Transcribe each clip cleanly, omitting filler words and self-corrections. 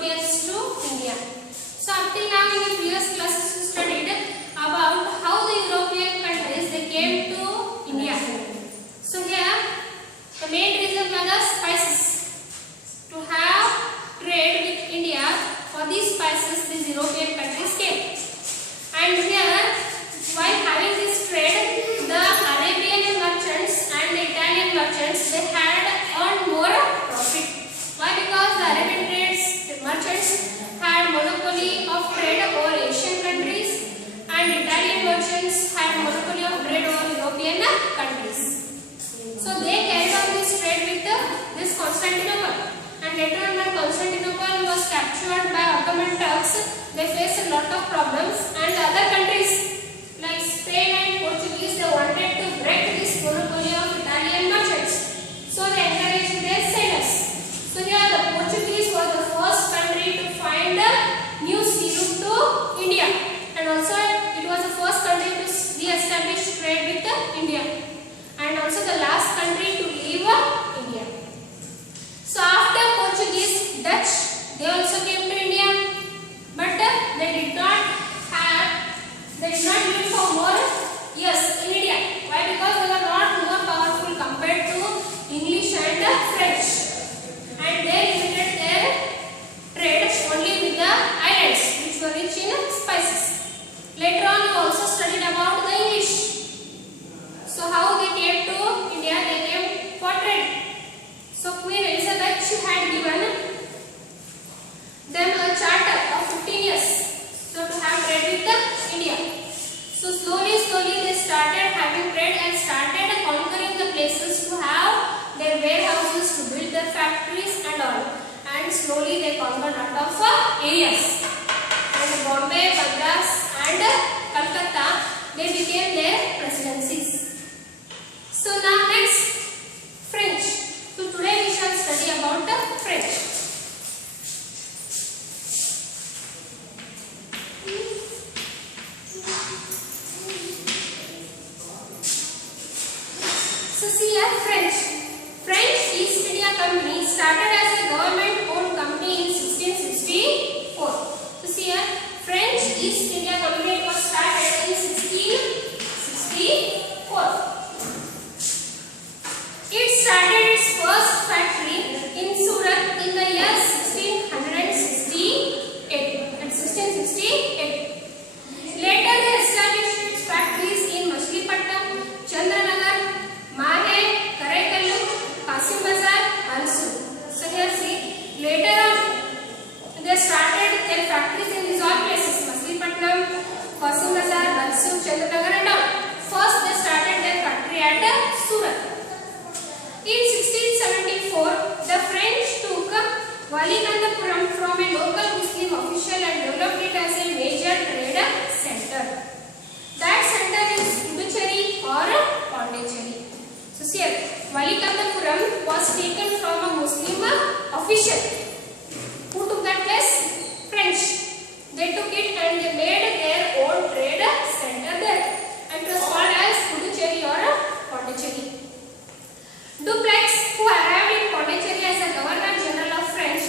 Europeans to India. So up till now in the previous classes we studied about how the European countries they came to India. So here the main reason was the spices. To have trade with India, for these spices these European countries came. And here while having this trade, the Arabian merchants and the Italian merchants they had earned more profit. Why? Because the Arabian merchants had monopoly of trade over Asian countries and Italian merchants had monopoly of trade over European countries. So they carried on this trade with this Constantinople, and later on when Constantinople was captured by Ottoman Turks, they faced a lot of problems, and the other countries like Spain and Portuguese they wanted to break this monopoly of Italian merchants. So they encouraged their sailors. So here the Portuguese was the first country to find a new sea route to India, and also it was the first country to re-establish trade with India, and also the last country to leave India. So after Portuguese, Dutch they also came to India, but they did not live for more years in India. Why? Because they were not more powerful compared to English and French, and they limited their trade only with the islands which were rich in spices. Later on we also studied about the English. So how they came to India? They came for trade. So Queen Elizabeth she had given them a charter of 15 years so to have trade with India. So slowly they started having trade and started conquering the places to have their warehouses, to build their factories and all. And slowly they conquered a lot of areas. And Bombay, Madras and Calcutta they became their presidencies. So now next, French. So today we shall study about the French. So see here French East India Company started as a government-owned company in 1664. So see here French East India Company was started in 1664. It started its first factory in Surat in the year 1668. Later they established its factories in Machilipatnam, Chandranagar, Mahe, Karaikallu, Qasim Bazar, Hosur. So here see, later on they started their factories in these all places, Machilipatnam, Qasim Bazar, Hosur, Chandranagar and all. First they started their factory at Surat. In 1674, the French took Valikandapuram from a local Muslim official and developed it as a major trade center. That center is Puducherry or Pondicherry. So see, Valikandapuram was taken from a Muslim official. Who took that place? French. They took it and they made their own trade center there. And it was called as Puducherry or Pondicherry. Dupleix, who arrived in Pondicherry as a Governor General of French,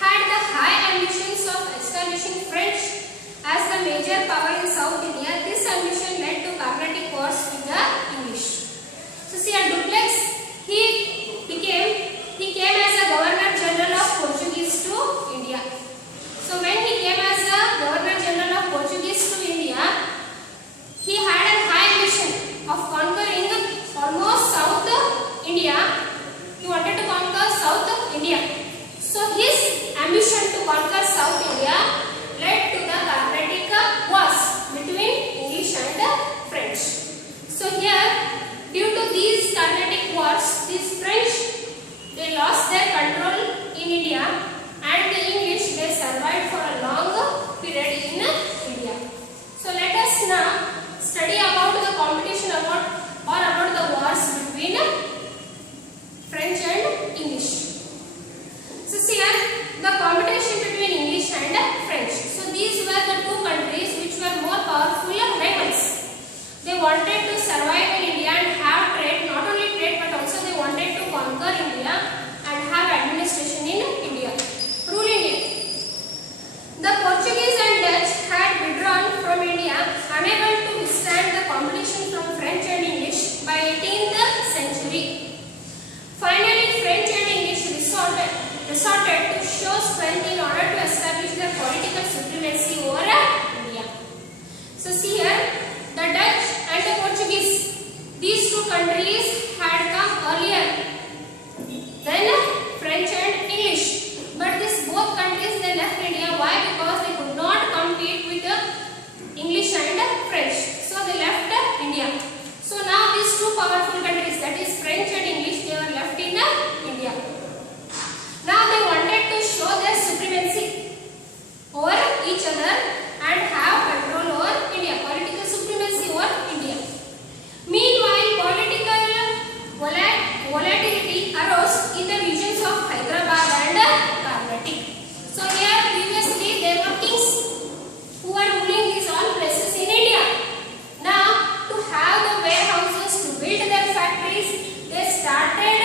had the high ambitions of establishing French as the major power in South India. This ambition led to Carnatic wars with the English. So see, Dupleix, he came as a Governor General of Portuguese to India. So when he came as a Governor General of Portuguese to India, he had a high ambition of conquering almost South India. He wanted to conquer South India. So his ambition to conquer South India led to the Carnatic wars between English and French. So here, due to these Carnatic countries had come earlier than French and English. But these both countries they left India. Why? Because they could not compete with English and French. So they left India. So now these two powerful countries, that is French and English, they were left in India. Now they wanted to show their supremacy over each other and have control over India, political supremacy over India. Meanwhile, political volatility arose in the regions of Hyderabad and Carnatic. So here previously there were kings who were ruling these all places in India. Now to have the warehouses, to build their factories, they started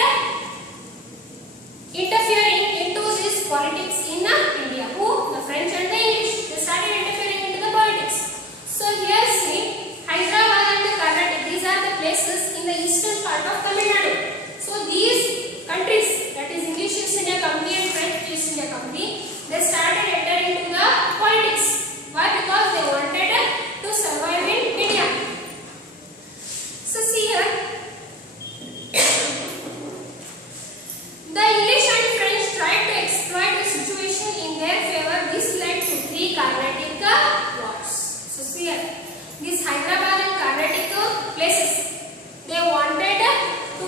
interfering into this politics in India. Who? The French and the English. They started interfering into the politics. So here see Hyderabad and the Karnataka, these are the places in the eastern part of Tamil Nadu. So these countries, that is English East India Company and French East India Company, they started entering into the politics. Why? Because they wanted to survive in India. So see here, the English and French tried to exploit the situation in their favor. This led to 3 Carnatic wars. So see here, these Hyderabad and Carnatic places, they wanted to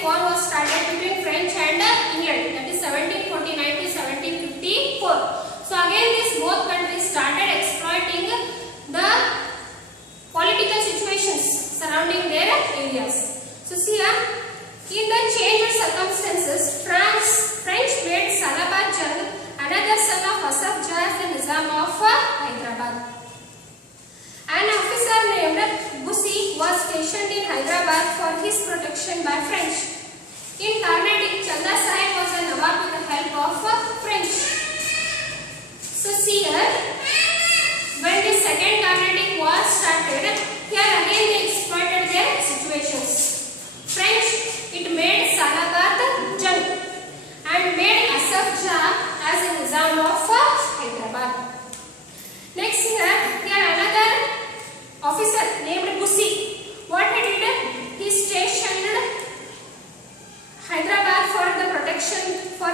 Atlantic War was started between French and England, that is 1749 to 1754. So again these both countries started exploiting the political situations surrounding their areas. So see here, in the changed circumstances, French made Salabat Jung, another son of Asaf Jah, as the Nizam of Hyderabad. An officer named Bussy was stationed in Hyderabad for his protection by French. In Carnatic, Chanda Sahib was a Nawab with the help of French. So see here, when the second Carnatic War started, here again they exploited their situations. French, it made Salabat Jung and made Asaf Jah as a Nizam of Hyderabad. Next here another officer named Bussy. What he did? He stationed Hyderabad for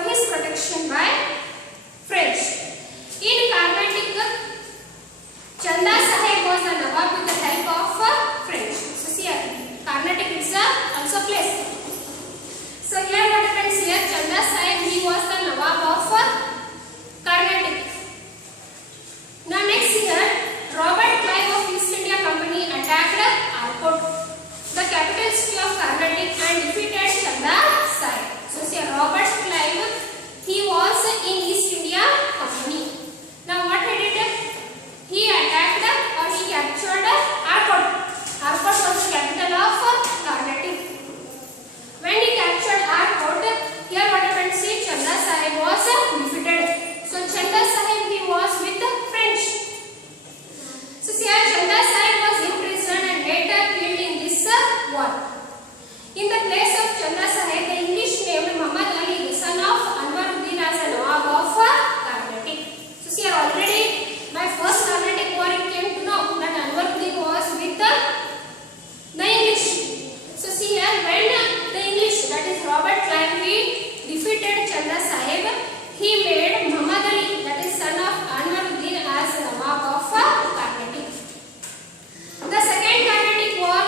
his protection by French. In Carnatic, Chanda Sahib was the Nawab with the help of French. So see here, Carnatic is also place. So here what happens here, Chanda Sahib, he was the Nawab of Carnatic. Now next here, Robert Clive of East India Company attacked Arcot, the capital city of Carnatic, and defeated Chanda Sahib. So see here, Robert Clive, he was in East India Company. Now what he did? He attacked or he captured Arcot. Arcot was the capital of Carnatic. When he captured Arcot, here what happened? See, Chanda Sahib was defeated. So Chanda Sahib, he was with the French. So see here, Chanda Sahib was imprisoned and later killed in this war. In the place of Chanda Sahib, the English named Muhammad Ali, the son of Anwaruddin, as a Nawab of Carnatic. So see here, already by first Carnatic War it came to know that Anwaruddin was with the English. So see here, when the English, that is Robert Clive, he defeated Chanda Sahib, he made Muhammad Ali, that is son of Anwaruddin, as Nawab of Carnatic. The second Carnatic War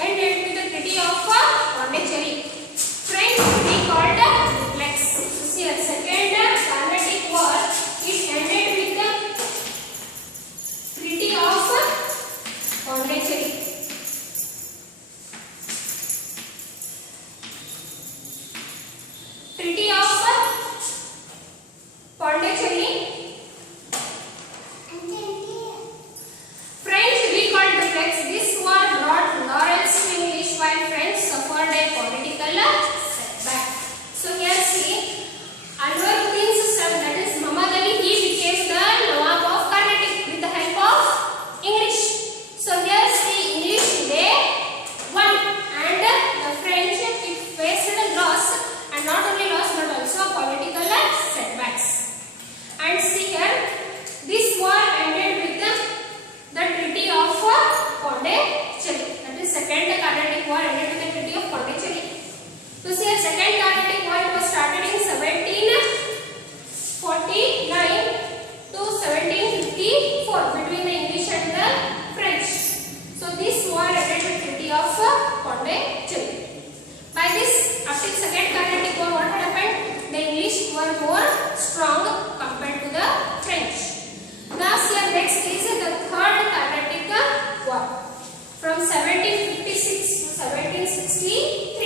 ended with the Treaty of Pondicherry. French recalled Duplex. So see here, second Carnatic War, it ended with the Treaty of Pondicherry. Treaty of Pondicherry. French recalled Duplex. This war brought Lawrence to English while French suffered a political setback. So here see, Anwaruddin's son, that is Muhammad Ali, he became the Nawab of Carnatic with the help of English. So here see, English they won and the French it faced loss, and not only loss but also political setbacks. And see here, this war ended with the Treaty of Pondicherry. That is second Carnatic War ended with the Treaty of Pondicherry. So see here, second Carnatic War, it was started in 1749 to 1754 between the English and the French. So this war ended with Treaty of Pondicherry. By this, after the second Carnatic War, what had happened? The English were more strong compared to the French. Now here next is the third Carnatic War from 1756 to 1763.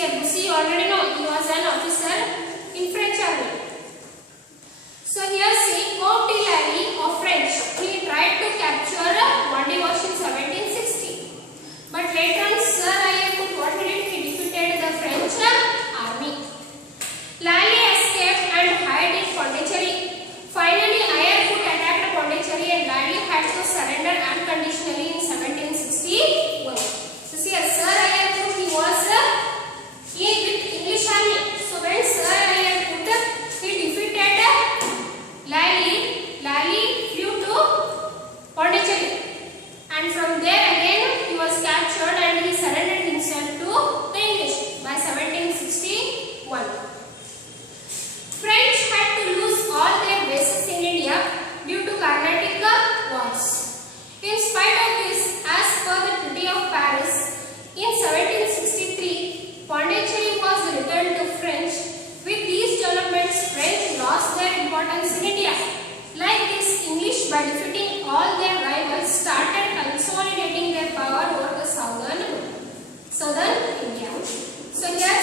'Bussy' already know, he was an officer in French army. So here see Comte de Lally of French. He tried to capture Bondy-Wash in 1760. But later on Sir Ayer what he did? He defeated the French army. Lally escaped and hid in Pondicherry. Finally Ayer attacked Pondicherry and Lally had to surrender unconditionally in 1761. So see Sir Ayer he was with English army. So when Sir Ayer he defeated Lally flew to Pondicherry, and from there again he was captured and he surrendered himself to the English by 1761. French had to lose all their bases in India due to Carnatic wars. In spite of this, as per the Treaty of Paris in 1763, Pondicherry was returned to French. With these developments, French lost their importance in India. Like this, English, by defeating all their rivals, started consolidating their power over the southern India. So here